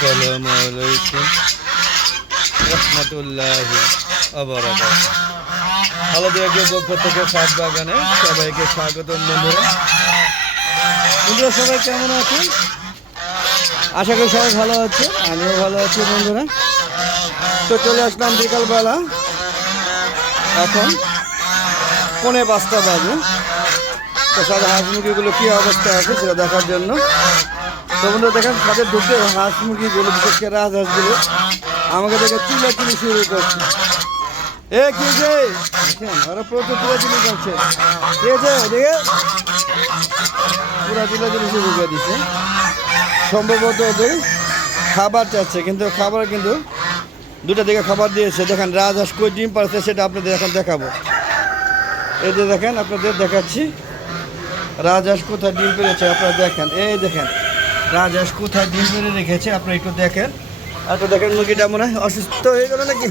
আসসালামু আলাইকুম রহমতুল্লাহ আবরাকাত হ্যালো দিয়াকে পক্ষ থেকে সাত বাগানে সবাইকে স্বাগতম বন্ধুরা। বন্ধুরা, সবাই কেমন আছেন? আশা করি সবাই ভালো আছে আমিও ভালো আছি বন্ধুরা। তো চলে আসলাম বিকালবেলা। এখন পৌনে পাঁচটা বাজে। তো সব হাঁস মুরগিগুলো কী অবস্থা আছে সেটা দেখার জন্য। তো বন্ধুরা দেখেন, তাদের ঢুকে হাঁস মুরগিগুলো বিশেষ করে রাজহাঁসগুলো আমাকে দেখে চিলি শুরু করছে। এ কি যে? ওরা প্রচুর চিলি করছে। ঠিক আছে দেখে পুরা চিলি শুরু করে দিছে। সম্ভবত ওদের খাবার চাচ্ছে, কিন্তু খাবার কিন্তু দুটা দিকে খাবার দিয়েছে। দেখেন রাজহাঁস কই ডিম পারছে সেটা আপনাদের এখন দেখাবো। এই যে দেখেন, আপনাদের দেখাচ্ছি। রাজহাঁস কোথায় ডিম পেরেছে আপনারা দেখেন। এই দেখেন রাজহাঁস কোথায় ডিম পেরে রেখেছে? আপনারা একটু দেখেন। আর তো দেখেন, মুরগিটা মনে হয় অসুস্থ হয়ে গেল নাকি?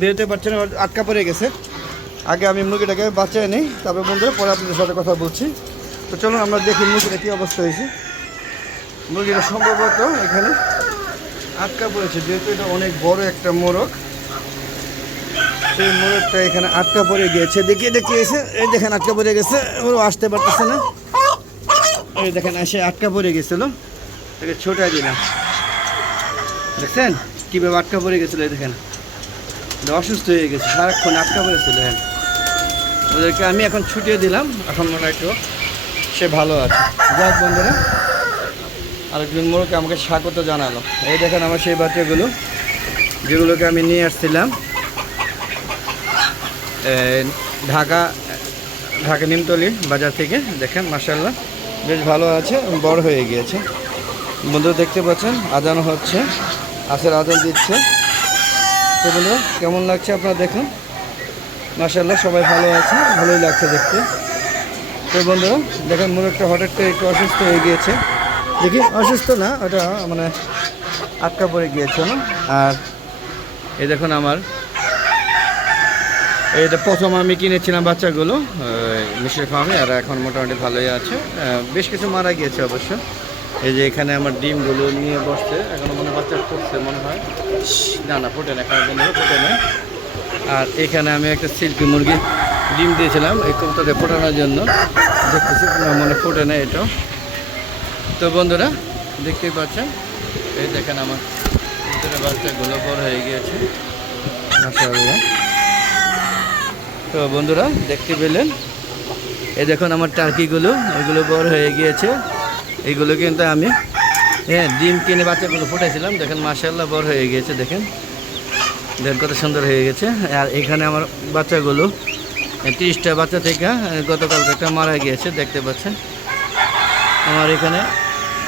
বেরোতে পারছে না আটকা পড়ে গেছে। আগে আমি মুরগিটাকে বাঁচাই নিই। তারপরে বন্ধুরা, পরে আপনাদের সাথে কথা বলছি। তো চলুন, আমরা দেখি মুরগিটা কী অবস্থা হয়েছে। মুরগিটা সম্ভবত এখানে আটকা পড়েছে, যেহেতু এটা অনেক বড় একটা মোরগ। সেই মোরগটা এখানে আটকা পড়ে গিয়েছে। দেখিয়ে দেখিয়েছে এই দেখেন, আটকা পড়ে গেছে। ও আসতে পারতেছে না। এই দেখেন, এসে আটকা পড়ে গেছিল। তাকে ছোটাই দিলাম দেখছেন? কীভাবে আটকা পড়ে গেছিল, এই দেখেন। অসুস্থ হয়ে গেছে, সারাক্ষণ আটকা পড়েছিল দেখেন। ওদেরকে আমি এখন ছুটিয়ে দিলাম। এখন মনে হয় সে ভালো আছে। যাক বন্ধুরা, আরেকজন মোড়কে আমাকে স্বাগত জানালো। এই দেখেন আমার সেই বাচ্চাগুলো, যেগুলোকে আমি নিয়ে আসছিলাম। ঢাকা ঢাকা নিমতলি বাজার থেকে, দেখেন মাসাল্লাহ বেশ ভালো আছে, বড় হয়ে গিয়েছে। বন্ধু দেখতে পাচ্ছেন, আজান হচ্ছে আসের আজান দিচ্ছে। তো বন্ধু কেমন লাগছে আপনারা দেখুন? মাসাল্লাহ সবাই ভালো আছে, ভালোই লাগছে দেখতে। তো বন্ধু দেখেন, মুরগটা হঠাৎ করে একটু অসুস্থ হয়ে গিয়েছে। দেখি, অসুস্থ না, ওটা মানে আটকা পড়ে গিয়েছে, না? আর এই দেখুন আমার এটা প্রথম আমি কিনেছিলাম বাচ্চাগুলো মিষ্টির ফার্মে আর এখন মোটামুটি ভালোই আছে। বেশ কিছু মারা গিয়েছে অবশ্য। এই যে এখানে আমার ডিমগুলো নিয়ে বসছে, এখনও মনে বাচ্চা ফুটছে মনে হয়। না না, ফোটে না বন্ধুরা ফুটে না। আর এখানে আমি একটা সিল্কি মুরগি ডিম দিয়েছিলাম, এই কবুতরকে ফোটানোর জন্য। দেখতেছি মনে ফুটে না এটাও। তো বন্ধুরা, দেখতেই পাচ্ছেন, এই দেখেন আমার কবুতরের বাচ্চাগুলো বড় হয়ে গিয়েছে। তো বন্ধুরা, দেখতে পেলেন? এই দেখুন আমার টার্কিগুলো এগুলো বড় হয়ে গিয়েছে। এইগুলো কিন্তু আমি হ্যাঁ ডিম কিনে বাচ্চাগুলো ফুটাইছিলাম। দেখেন মাসাল্লাহ বড় হয়ে গিয়েছে, দেখেন। দেখেন কত সুন্দর হয়ে গেছে। আর এখানে আমার বাচ্চাগুলো তিরিশটা বাচ্চা থেকে গতকাল একটা মারা গিয়েছে, দেখতে পাচ্ছেন। আমার এখানে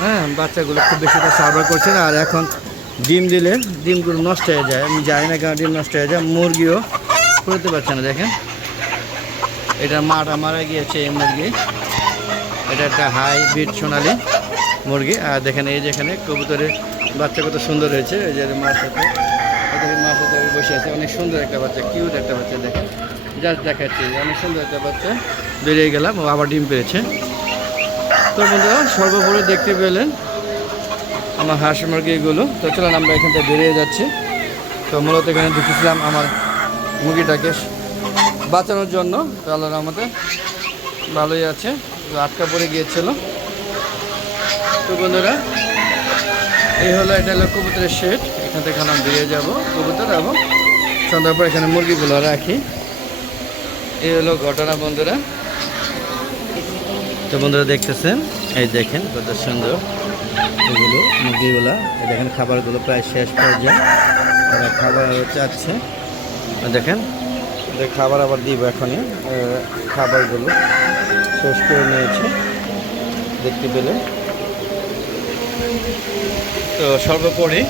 হ্যাঁ বাচ্চাগুলো খুব বেশিটা সার্ভার করছে আর এখন ডিম দিলে ডিমগুলো নষ্ট হয়ে যায়। আমি জানি না কেন ডিম নষ্ট হয়ে যায়। মুরগিও করতে পারছে না, দেখেন। এটা মাটা মারা গিয়েছে এই মুরগি। এটা একটা হাই বিট সোনালি মুরগি। আর দেখেন এই যেখানে কবুতরের বাচ্চা কত সুন্দর হয়েছে, এই যে মার সাথে দেখেন মার সাথে বসে আছে। অনেক সুন্দর একটা বাচ্চা কিউট একটা বাচ্চা, দেখেন। জাস্ট দেখাচ্ছি, অনেক সুন্দর একটা বাচ্চা। বেরিয়ে গেলাম আবার ডিম পেয়েছে। তো বন্ধুরা, সর্বোপরি দেখতে পেলেন আমার হাঁস মুরগিগুলো। তো চলেন আমরা এখান থেকে বেরিয়ে যাচ্ছি। তো মূলত এখানে দেখেছিলাম আমার মুরগিটাকে বাঁচানোর জন্য আল্লাহর আমাদের ভালোই আছে। আটকা পড়ে গিয়েছিল। তো বন্ধুরা, এই হলো এটা হলো কবুতরের শেড। এখান থেকে আমরা বেরিয়ে যাব কবুতর এবং সন্ধ্যার পর এখানে মুরগিগুলো রাখি। এই হলো ঘটনা বন্ধুরা। তো বন্ধুরা দেখতেছেন? এই দেখেন কত সুন্দর এগুলো, মুরগিগুলা। দেখেন খাবারগুলো প্রায় শেষ পর্যায়ে। খাবার চাচ্ছে। দেখেন ওদের খাবার আবার দিব এখনই খাবারগুলো। শেষ করে নিয়েছে, দেখতে পেলে। তো সর্বোপরি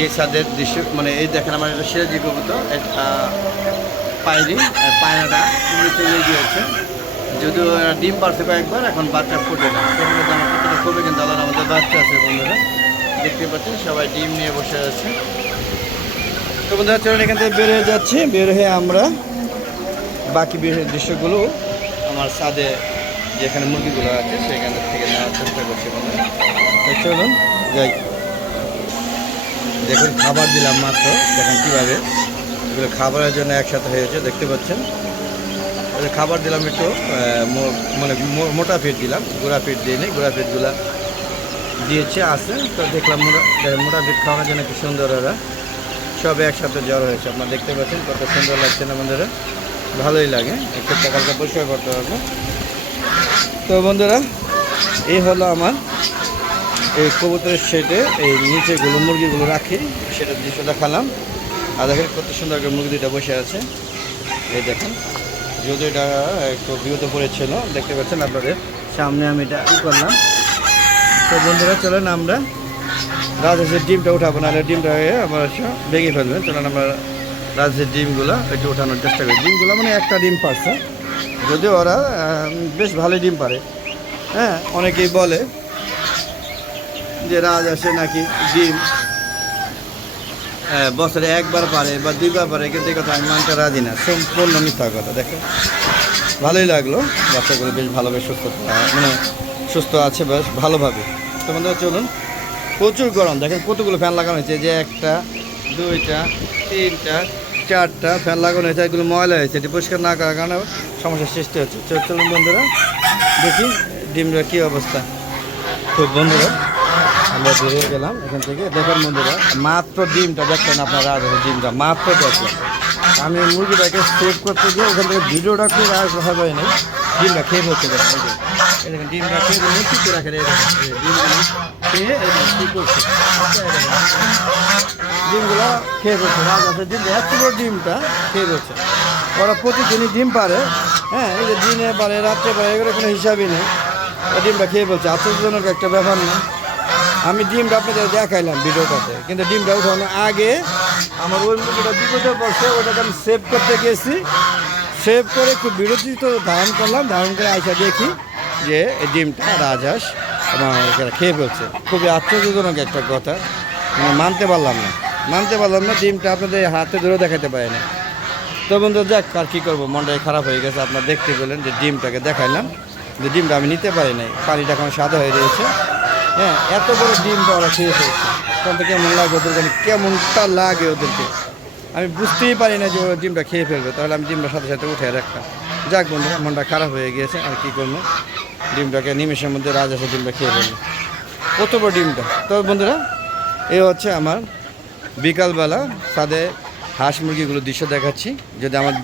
এই সাদের দৃশ্য মানে এই দেখেন আমার এটা সিরাজি কবুতর একটা পায়রি পায়রাটা নিচে গিয়েছে। যদিও ডিম পারছে কয়েকবার, এখন বাচ্চা ফুটে না। সেগুলো তো আমার কতটা খুবই কিন্তু আলাদা আমাদের বাচ্চা আছে বন্ধুরা। দেখতে পাচ্ছেন সবাই ডিম নিয়ে বসে আছে। তো বন্ধুরা চলুন এখান থেকে বের হয়ে যাচ্ছি। বের হয়ে আমরা বাকি দৃশ্যগুলো আমার ছাদে যেখানে মুরগিগুলো আছে, সেখান থেকে নেওয়ার চেষ্টা করছি বন্ধুরা। চলুন যাই। দেখুন, খাবার দিলাম মাত্র। দেখেন কীভাবে এগুলো খাবারের জন্য একসাথে হয়েছে দেখতে পাচ্ছেন? খাবার দিলাম একটু মানে মোটা পেট দিলাম, গোড়া পেট দিয়ে নেই, গোড়া ফিটগুলা দিয়েছে, আছে। তো দেখলাম মোটা ফিট খাওয়ানোর জন্য কি সুন্দর ওরা। সব একসাথে জ্বর হয়েছে। আপনারা দেখতে পাচ্ছেন কত সুন্দর লাগছে না বন্ধুরা? ভালোই লাগে। একটু টাকাটা পরিষ্কার করতে পারব তো বন্ধুরা, এই হলো আমার এই কবুতরের শেডে, এই নিচে গুলো মুরগিগুলো রাখি। সেটা দৃশ্য দেখালাম। আর দেখেন কত সুন্দর করে মুরগি দুটা বসে আছে। এই দেখেন যদি এটা একটু বিগত পড়েছিল, দেখতে পাচ্ছেন আপনাদের সামনে আমি এটা করলাম। তো বন্ধুরা, চলেন আমরা রাজহাঁসের ডিমটা উঠাবো, নাহলে ডিমটা হয়ে আমার ভেঙে ফেলবেন চলেন আমরা রাজহাঁসের ডিমগুলো একটু ওঠানোর চেষ্টা করি। ডিমগুলো মানে একটা ডিম পারছে। যদিও ওরা বেশ ভালো ডিম পারে। হ্যাঁ অনেকেই বলে যে রাজহাঁসে নাকি ডিম বছরে একবার পারে বা দুইবার পারে, কিন্তু এই কথা আমি মানতে রাজি না। সম্পূর্ণ মিথ্যা কথা, দেখো। ভালোই লাগল। বাচ্চাগুলো বেশ ভালোভাবে সুস্থ মানে সুস্থ আছে বেশ ভালোভাবে। তো বন্ধুরা, চলুন প্রচুর গরম। দেখেন কতগুলো ফ্যান লাগানো হয়েছে। যে একটা, দুইটা, তিনটা, চারটা ফ্যান লাগানো হয়েছে। এগুলো ময়লা হয়েছে। এটি পরিষ্কার না করার কারণে সমস্যার সৃষ্টি হচ্ছে। চল- চলুন বন্ধুরা, দেখি ডিমটার কী অবস্থা। তো বন্ধুরা, আমরা বেরিয়ে গেলাম এখান থেকে। দেখেন বন্ধুরা, মাত্র ডিমটা দেখলেন আপনারা আর ডিমটা, মাত্র দেখলেন আমি মুরগিটাকে সেভ করতে গিয়ে ওখান থেকে ভিডিওটা করে আর কথা পাইনি ডিমটা খেয়ে হচ্ছে দেখেন, ডিমটা খেয়ে মুক্তি করে রাখেন? ডিমগুলো খেয়ে করছে খেয়ে ফেলছে রাজহাঁসের ডিমটা এত বড় ডিমটা খেয়ে ফেলছে ওরা প্রতিদিনই ডিম পারে হ্যাঁ এই যে দিনে পারে রাত্রে পারে এগুলো কোনো হিসাবই নেই ডিমটা খেয়ে বলছে আশ্চর্যজনক একটা ব্যাপার না, আমি ডিমটা আপনাদের দেখাইলাম ভিডিওটাতে কিন্তু ডিমটা উঠানোর আগে আমার ওই মুরগিটা বিপদে পড়ছে ওটাকে আমি সেভ করতে গেছি সেভ করে একটু বিরতিত ধারণ করলাম, ধারণ করে আইসা দেখি যে এই ডিমটা রাজহাঁস। খেয়ে ফেলছে। খুবই আশ্চর্যজনক একটা কথা। আমি মানতে পারলাম না। মানতে পারলাম না, ডিমটা আপনাদের হাতে ধরে দেখাতে পারে না তো বন্ধু যাক, আর কী করব? মনটাই খারাপ হয়ে গেছে। আপনার দেখতে পেলেন যে ডিমটাকে দেখাইলাম। যে ডিমটা আমি নিতে পারি নাই। পানিটা এখন সাদা হয়ে রয়েছে। হ্যাঁ এত বড় ডিমটা ওরা খেয়ে ফেলছে। তখন তো কেমন লাগে ওদের কেমনটা লাগে ওদেরকে। আমি বুঝতেই পারি না যে ও ডিমটা খেয়ে ফেলবে। তাহলে আমি ডিমটা সাথে সাথে উঠে রাখতাম যাক বন্ধুরা, মনটা খারাপ হয়ে গিয়েছে আর কী করব? ডিমটাকে, নিমেষের মধ্যে রাজহাঁসে ডিমটা খেয়ে ফেলবে কত বড় ডিমটা? তো বন্ধুরা এই হচ্ছে আমার বিকালবেলা তাদের হাঁস মুরগিগুলো দৃশ্য দেখাচ্ছি। যদি আমার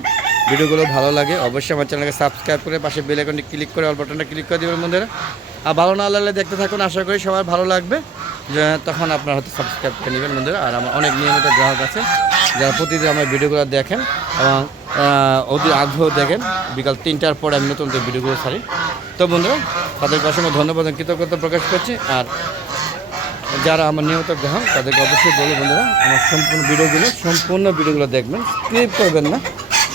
ভিডিওগুলো ভালো লাগে, অবশ্যই আমার চ্যানেলকে সাবস্ক্রাইব করে পাশে বেল আইকনটি ক্লিক করে অল বাটনটা ক্লিক করে দেবেন বন্ধুরা। আর ভালো না লাগলে দেখতে থাকুন, আশা করি সবার ভালো লাগবে। তখন আপনারা হয়তো সাবস্ক্রাইব করে নেবেন বন্ধুরা। আর আমার অনেক নিয়মিত গ্রাহক আছে, যারা প্রতিদিন আমার ভিডিওগুলো দেখেন এবং অতি আগ্রহ দেখেন। বিকাল তিনটার পর আমি নতুন ভিডিওগুলো ছাড়ি। তো বন্ধুরা তাদেরকে অসংখ্য ধন্যবাদ কৃতজ্ঞতা প্রকাশ করছি। আর যারা আমার নিয়মিত গ্রাহক তাদেরকে অবশ্যই বলব বন্ধুরা, আমার সম্পূর্ণ ভিডিওগুলো সম্পূর্ণ ভিডিওগুলো দেখবেন স্ক্রিপ করবেন না,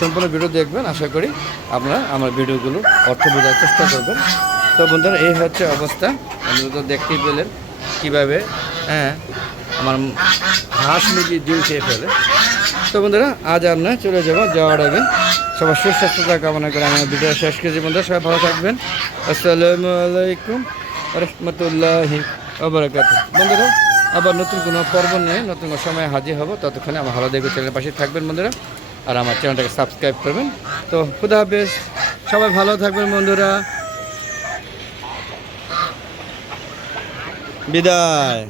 সম্পূর্ণ ভিডিও দেখবেন। আশা করি আপনারা আমার ভিডিওগুলো অর্থ বোঝার চেষ্টা করবেন। তো বন্ধুরা, এই হচ্ছে অবস্থা। আপনারা তো দেখতেই পেলেন কীভাবে হ্যাঁ আমার হাঁস মুরগি ডিম খেয়ে ফেলে। তো বন্ধুরা, আজ আমরা চলে যাব যাওয়ার আগে সবার সুস্বাস্থ্যতা কামনা করে আমার ভিডিও শেষ করেছি। বন্ধুরা, সবাই ভালো থাকবেন। আসসালামু আলাইকুম রহমতুল্লাহি আবরাকাত বন্ধুরা, আবার নতুন কোনো পর্ব নিয়ে নতুন কোনো সময় হাজির হব। ততক্ষণে আমার দেখবে চ্যানেলের পাশে থাকবেন বন্ধুরা, আর আমার চ্যানেলটাকে সাবস্ক্রাইব করবেন। তো খুদা হাফেজ, সবাই ভালো থাকবেন বন্ধুরা। বিদায়।